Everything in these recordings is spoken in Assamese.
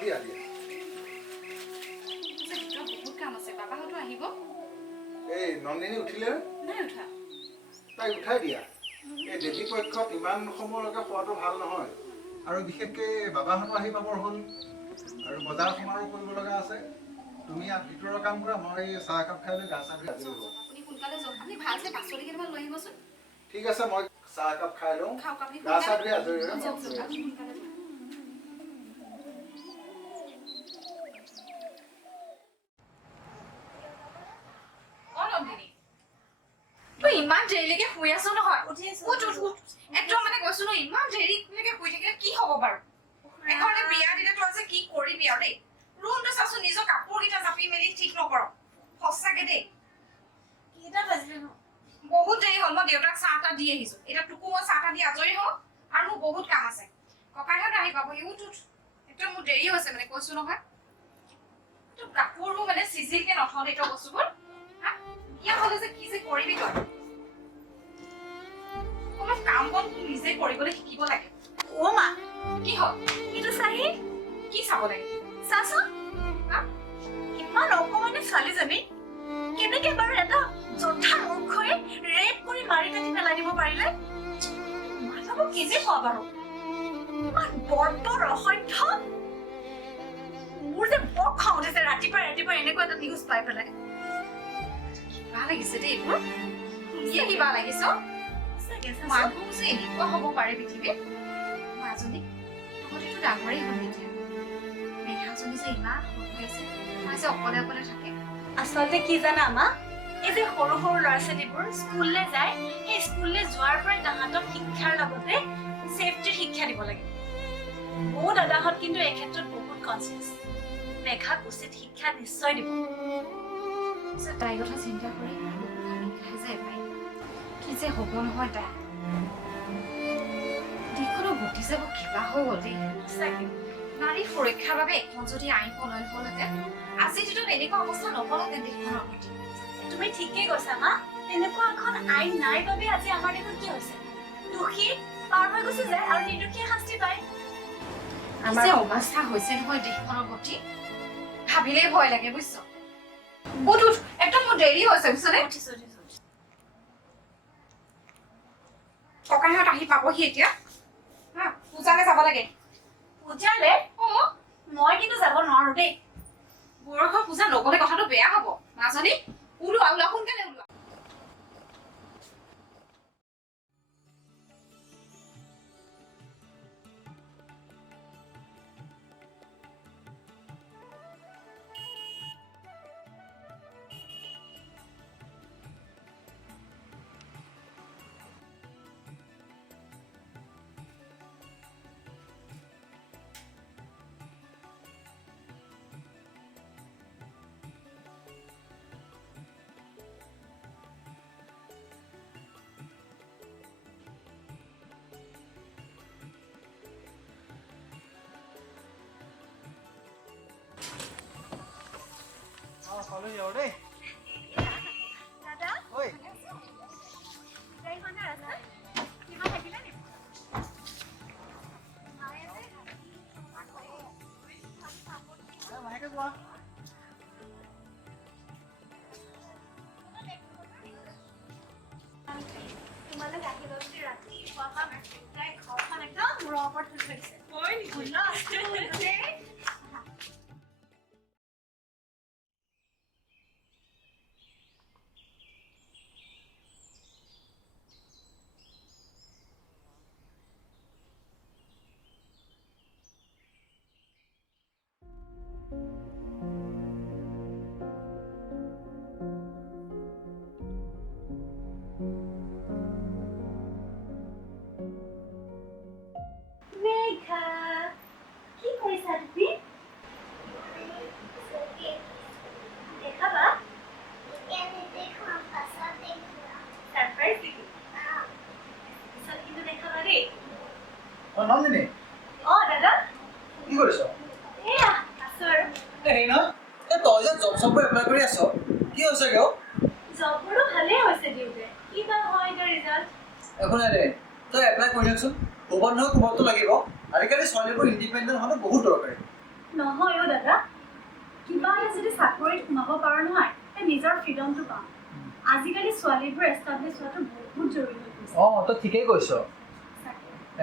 দিয়া দিয়া বহুত কাম আছে বাবা হয়তো আহিব এই নন্দিনী উঠিলে নাই উঠা তাই উঠাই দিয়া এই দেৱী পক্ষত ইমান সময়লৈকে খোৱাটো ভাল নহয় আৰু বিশেষকৈ বাবাহঁতো আহি পাবৰ হ'ল আৰু বজাৰ সমাৰো কৰিব লগা আছে তুমি ইয়াত ভিতৰৰ কাম কৰা মই চাহ একাপ খাই লৈ গা চা ধুই আজৰি হওঁ আপুনি সোনকালে যাওক আপুনি ভালছে পাচলি কেইটামান লৈ আহিবচোন ঠিক আছে মই চাহ একাপ খাই লওঁ খাওক আপুনি গা চা ধুই আজৰি হৈ যাওক আপুনি সোনকালে যাওক ইমান দেৰিলৈকে শুই আছো নহয় একদম মানে কৈছো ন ইমান দেৰিলৈকে শুই থাকিলে কি হব বাৰু এখনে বিয়া দিনাটো আছে কি কৰিবি আৰু দেই ৰুমটো চাচো নিজৰ কাপোৰকেইটা জাপি মেলি ঠিক নকৰ সঁচাকে দেই কেইটা বাজিলে ন বহুত দেৰি হ'ল মই দেউতাক চাহ এটা দি আহিছো এতিয়া তোকো মই চাহ এটা দি আজৰি হওঁ আৰু মোৰ বহুত কাম আছে ককাইহঁত আহি পাবহি উঠ একদম মোৰ দেৰি হৈছে মানে কৈছো নহয় তোৰ কাপোৰবোৰ মানে চিজিলকে নথওঁ দেই তই বস্তুবোৰ হা বিয়া হ'লে যে কি যে কৰিবি তই অলপ কাম বন নিজে কৰিবলৈ শিকিব লাগে অ মা কি হ'ল এইটো চাহি কি চাব লাগে চাচোন ইমান অকমানে ছোৱালীজনী কেনেকে বাৰু এটা জঠা মূৰ্খই ৰেপ কৰি মাৰি কাটি পেলাই দিব পাৰিলে মাথাবোৰ কি যে কোৱা বাৰু ইমান বৰ্বৰ অসভ্য মোৰ যে বৰ খং উঠিছে ৰাতিপুৱা এনেকুৱা এটা নিউজ পাই পেলাই কিবা লাগিছে দেই এইবোৰ শুনিয়ে কিবা লাগিছ মানুহ যে এনেকুৱা হ'ব পাৰে পৃথিৱীত মাজনী তহঁতিতো ডাঙৰেই হ'ল এতিয়া মেঘাজনী যে ইমান সৰু হৈ আছে মই যে অকলে অকলে থাকে আচলতে কি জানা মা এই যে সৰু সৰু ল'ৰা ছোৱালীবোৰ স্কুললৈ যায় সেই স্কুললৈ যোৱাৰ পৰাই তাহাঁতক শিক্ষাৰ লগতে ছেফটিৰ শিক্ষা দিব লাগে মোৰ দাদাহঁত কিন্তু এই ক্ষেত্ৰত বহুত কনচিয়াছ মেঘাক উচিত শিক্ষা নিশ্চয় দিব তাইৰ কথা চিন্তা কৰি খাই যায় পাই কি যে হ'ব নহয় তাই দেশখনৰ গতি যাব কিবা হৈ গ'ল দেই সঁচাকে নাৰী সুৰক্ষাৰ বাবে এখন যদি আইন প্ৰণয়ন হ'লহেঁতেন আজি দিনত এনেকুৱা অৱস্থা নহ'লহেঁতেন দেশখনৰ গতি তুমি ঠিকেই কৈছা মা তেনেকুৱা এখন আইন নাই বাবে আজি আমাৰ দেশত কি হৈছে দোষী পাৰ হৈ গুচি যায় আৰু নিৰ্দোষীয়ে শাস্তি পায় আমাৰ অৱস্থা হৈছে নহয় দেশখনৰ গতি ভাবিলেই ভয় লাগে বুজিছ উঠ একদম মোৰ দেৰি হৈছে বুজিছনে ককাইহঁত আহি পাবহি এতিয়া হা পূজালৈ যাব লাগে পূজালে মই কিন্তু যাব নোৱাৰো দেই বৰষৰ পূজা নগলে কথাটো বেয়া হ'ব মাজনী ওলোৱা সোনকালে ওলোৱা Follow your day. দাদা Oi. যাই মানে আছে কিবা থাকিলে নি Maheka gua. তোমালোক আহিব বুলি ৰাতি খোৱা তাই ঘৰখন একদম মূৰৰ ওপৰত থৈ থৈছে হয় নেকি মেঘা কি কৰিছা তুমি দেখাবা সাৰপ্ৰাইজ দিবি পিছত কিন্তু দেখাবা দেই Nandini. দাদা কি কৰিছ? এয়া আছো আৰু এই না তই যে জব সব এপ্লাই কৰি আছ কি হৈছে গো জববোৰো ভালেই হৈছে দিওঁতে কি বা হয় এতিয়া ৰিজাল্ট একো নাই দে তই এপ্লাই কৰি থাকচোন ক'ৰবাত নহয় ক'ৰবাততো লাগিব আজিকালি ছোৱালীবোৰ ইণ্ডিপেণ্ডেণ্ট হোৱাটো বহুত দৰকাৰী নহয় অ' দাদা, কিবা এটা যদি চাকৰিত সোমাব পাৰোঁ নহয়, সেই নিজৰ ফ্ৰীডমটো পাওঁ। আজিকালি ছোৱালীবোৰ এষ্টাব্লিছ হোৱাটো বহুত জৰুৰী হৈ পৰিছে। তই ঠিকেই কৈছ।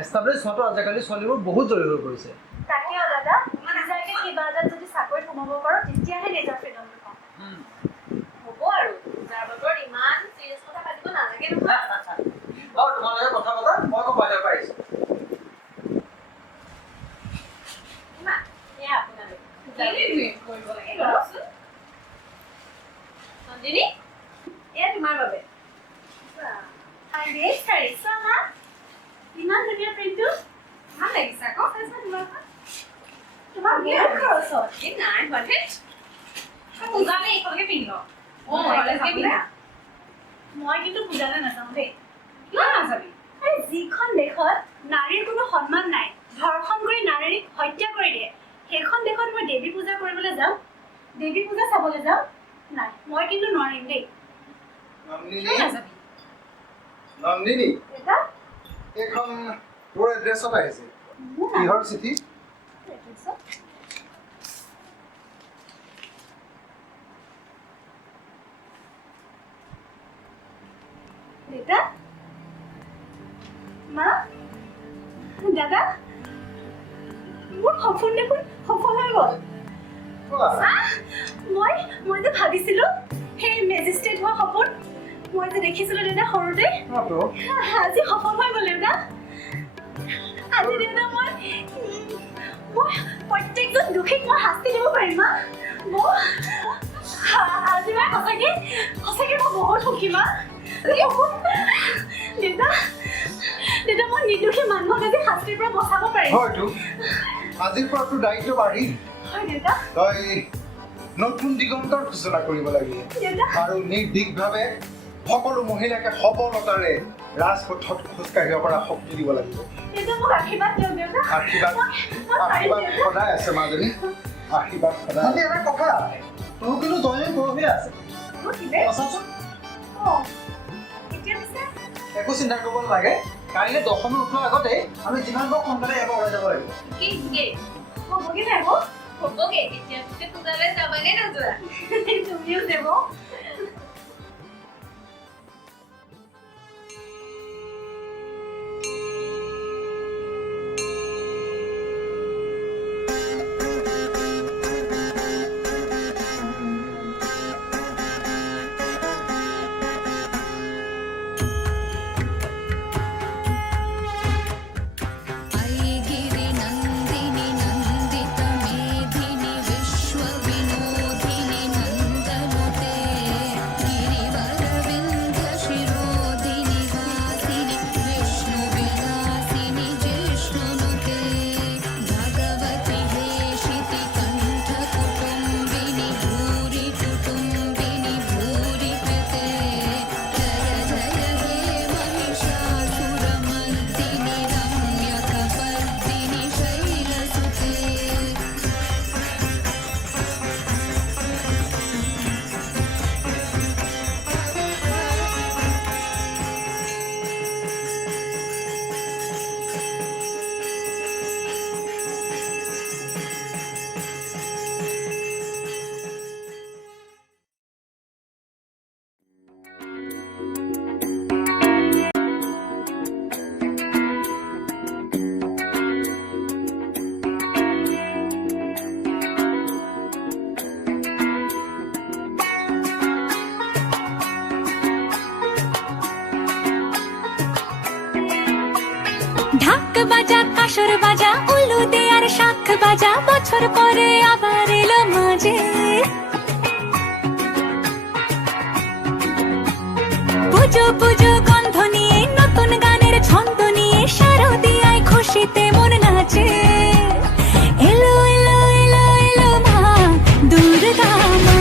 এষ্টাব্লিছ হোৱাটো আজিকালি ছোৱালীবোৰ বহুত জৰুৰী হৈ পৰিছে। তাকে অ' দাদা, নিজাকে কিবা এটা যদি চাকৰিত সোমাব পাৰোঁ, তেতিয়াহে নিজৰ ফ্ৰীডমটো পাওঁ। হ'ব আৰু যাৰ বাবদ ইমান চিৰিয়াছ কথা পাতিব নালাগে নহয়। তোমালোকে কথা পতা, মই আকৌ বাহিৰৰ পৰা আহিছোঁ। নন্দিনী, এয়া তোমাৰ বাবে। ইমান ধুনীয়া প্ৰিণ্টটো ভাল লাগিছে আকৌ। তোমাৰ বহুত খৰচ হয়। এই নাই হোৱাতে পূজালে এইখনকে পিন্ধি লওঁ। মই কিন্তু পূজালৈ নাযাওঁ দেই। কিয় নাযাবি? আৰে যিখন দেশত নাৰীৰ কোনো সন্মান নাই, ধৰ্ষণ কৰি নাৰীক হত্যা কৰি দিয়ে, সেইখন দেশত মই দেৱী পূজা কৰিবলৈ যাওঁ, দেৱী পূজা চাবলৈ যাওঁ? নাই, মই কিন্তু নোৱাৰিম দেই। কিয় নাযাবি? নন্দিনী, এটা এইখন তোৰ এড্ৰেছত আহিছে। কিহৰ চিঠি? দেউতা, মা, দাদা, মোৰ সপোন দেখোন সফল হৈ গ'ল। মই যে ভাবিছিলো সেই মেজিষ্ট্ৰেট হোৱা সপোন, মই যে দেখিছিলো দেউতা সৰুতে, আজি সফল হৈ গ'ল দেউতা। আজি দেউতা মই প্ৰত্যেকজন দোষীক মই শাস্তি দিব পাৰিম। মা, আজি মই সঁচাকে মই বহুত সুখী। মা, দেউতা মই নিৰ্দোষী মানুহক আজি শাস্তিৰ পৰা বচাব পাৰিম। হয়তো আজিৰ পৰা তোৰ দায়িত্ব বাঢ়িল। হয় দেউতা। তই নতুন দিগন্তৰ সূচনা কৰিব লাগিব আৰু নিৰ্ভীকভাৱে সকলো মহিলাকে সবলতাৰে ৰাজপথত খোজকাঢ়িব পৰা শক্তি দিব লাগিব। আশীৰ্বাদ সদায় আছে মাজনী, আশীৰ্বাদ সদায়। এটা কথা, তোৰ কিন্তু জয়নী পৰহি আছে। একো চিন্তা কৰিব নালাগে, কাইলৈ দশমী উঠোৱাৰ আগতে আমি যিমান পাৰোঁ সোনকালে এবাৰ ওলাই যাব লাগিব। হ'বগে এতিয়া পূজালৈ যাবানে নোযোৱা? তুমিও যাব। Aigiri Nandini Nandita Medhini Vishwa Vinodini Nandanute Girivaravinda Shirodini Vasini Vishnu Vilasini Jishnunute Bhagavati Heshiti Kantha Kutumbini Bhuri Kutumbini Bhuri Prite Jaya Jaya He Mahishasuramardini Ramya Kapardini Shailasute ঢাক বাজা কাশর বাজা উলু দে আর শাখ বাজা বছর পরে আবার এলো মাঝে পুজো পুজো গন্ধ নিয়ে নতুন গানের ছন্দ নিয়ে শারদিয়ায় খুশিতে মন নাচে এলো এলো এলো এলো মা দুর্গা মা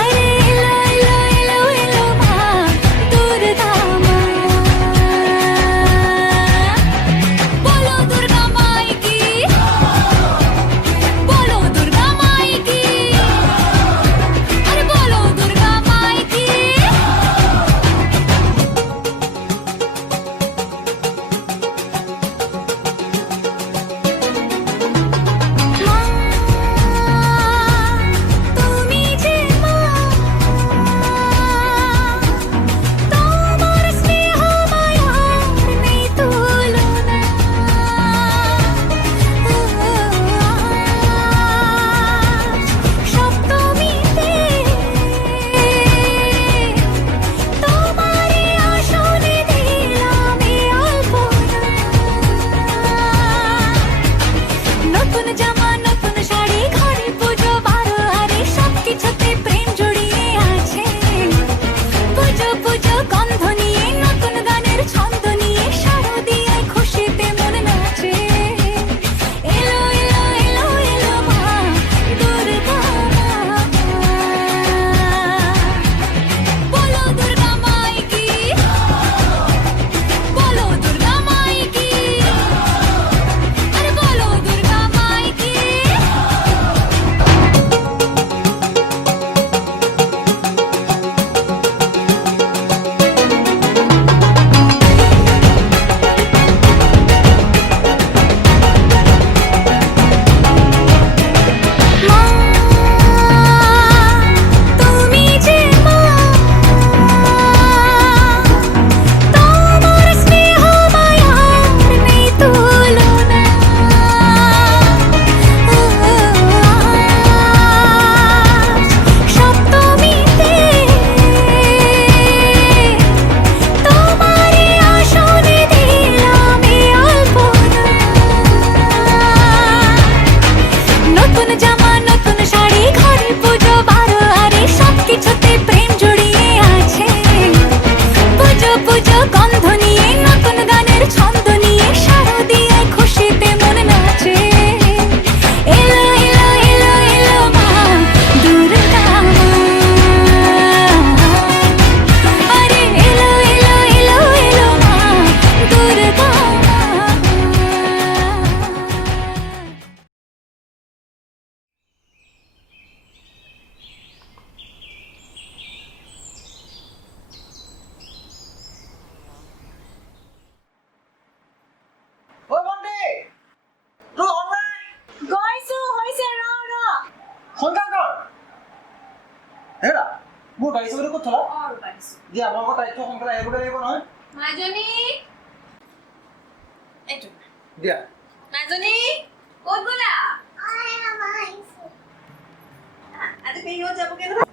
আরে এলো এলো এলো এলো মা দুর্গা মা বলো দুর্গা মাই কি বলো দুর্গা মাই কি আরে বলো দুর্গা মাই কি মোৰ গাড়ী চাবিটো ক'ত থলা আৰু পাইছো দিয়া আমাৰ লগত দায়িত্ব সোনকালে আহিবলৈ লাগিব নহয় মাজনী এইটো দিয়া মাজনী ক'ত গ'লা আজি পেহীহঁত যাবগে নহয়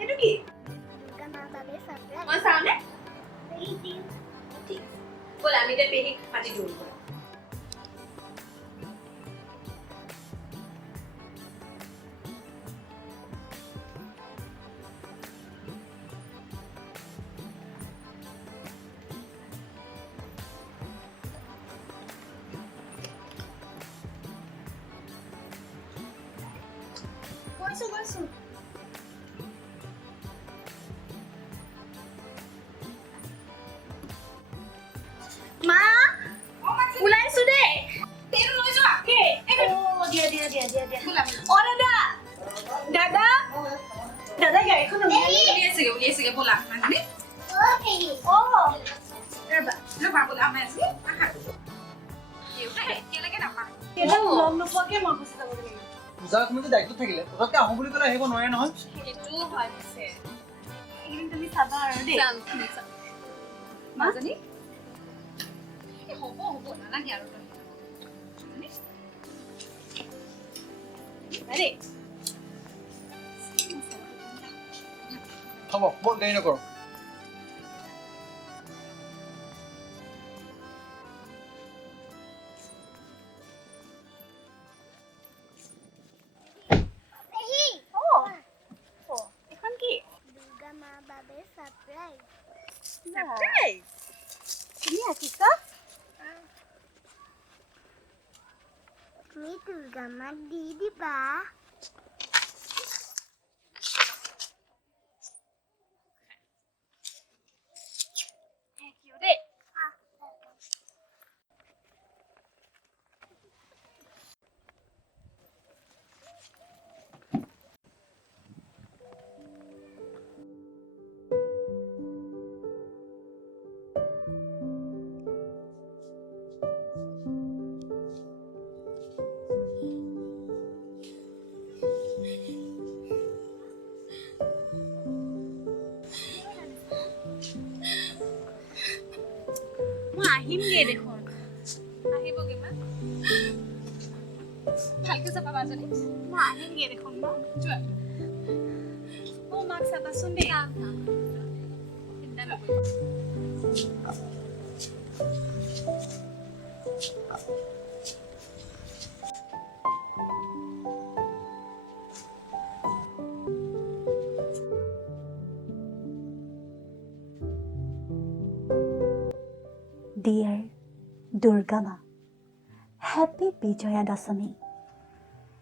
এইটো কি মই চাওঁনে ঠিক ব'লা আমি এতিয়া পেহীক মাতি দিওঁ ব'লা গৈছো মা ওলাইছো দেই তেল লৈ যোৱা কে দিয়া অ দাদা গাড়ীখন উলিয়াইছেগে ব'লা মাজনী অ ৰ'বা ব'লা আমাৰ আজি আহা এতিয়ালৈকে নাপাওঁ এটা লগ নোপোৱাকে মই গুচি যাব লাগিব পূজাৰ সময়ত দায়িত্ব থাকিলে পতককে আহোঁ বুলি ক'লে আহিব নোৱাৰে নহয় সেইটো হয় পিছে এইকেইদিন তুমি চাবা আৰু দেই মাজনী হ'ব নালাগে আৰু আৰে হ'ব ব'ল দেৰি নকৰোঁ তুমি দুৰ্গা মাক দি দিবা মই আহিমগে দেখোন আহিবগে মা ভালকে চাবা মাজনী মই আহিমগে দেখোন মা যোৱা অ মাক চাবাচোন দেই চিন্তা নকৰিবা Dear Durga Ma, Happy Bijoya Dasami.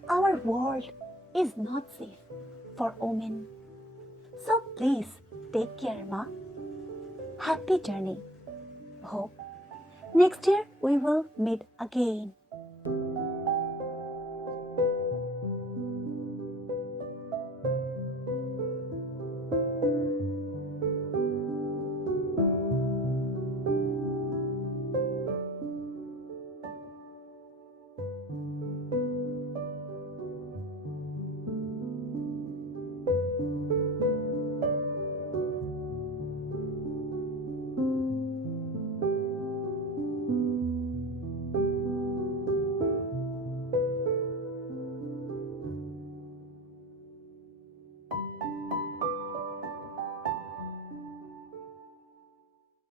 Our world is not safe for women. So please take care, Ma. Happy journey. Hope next year we will meet again.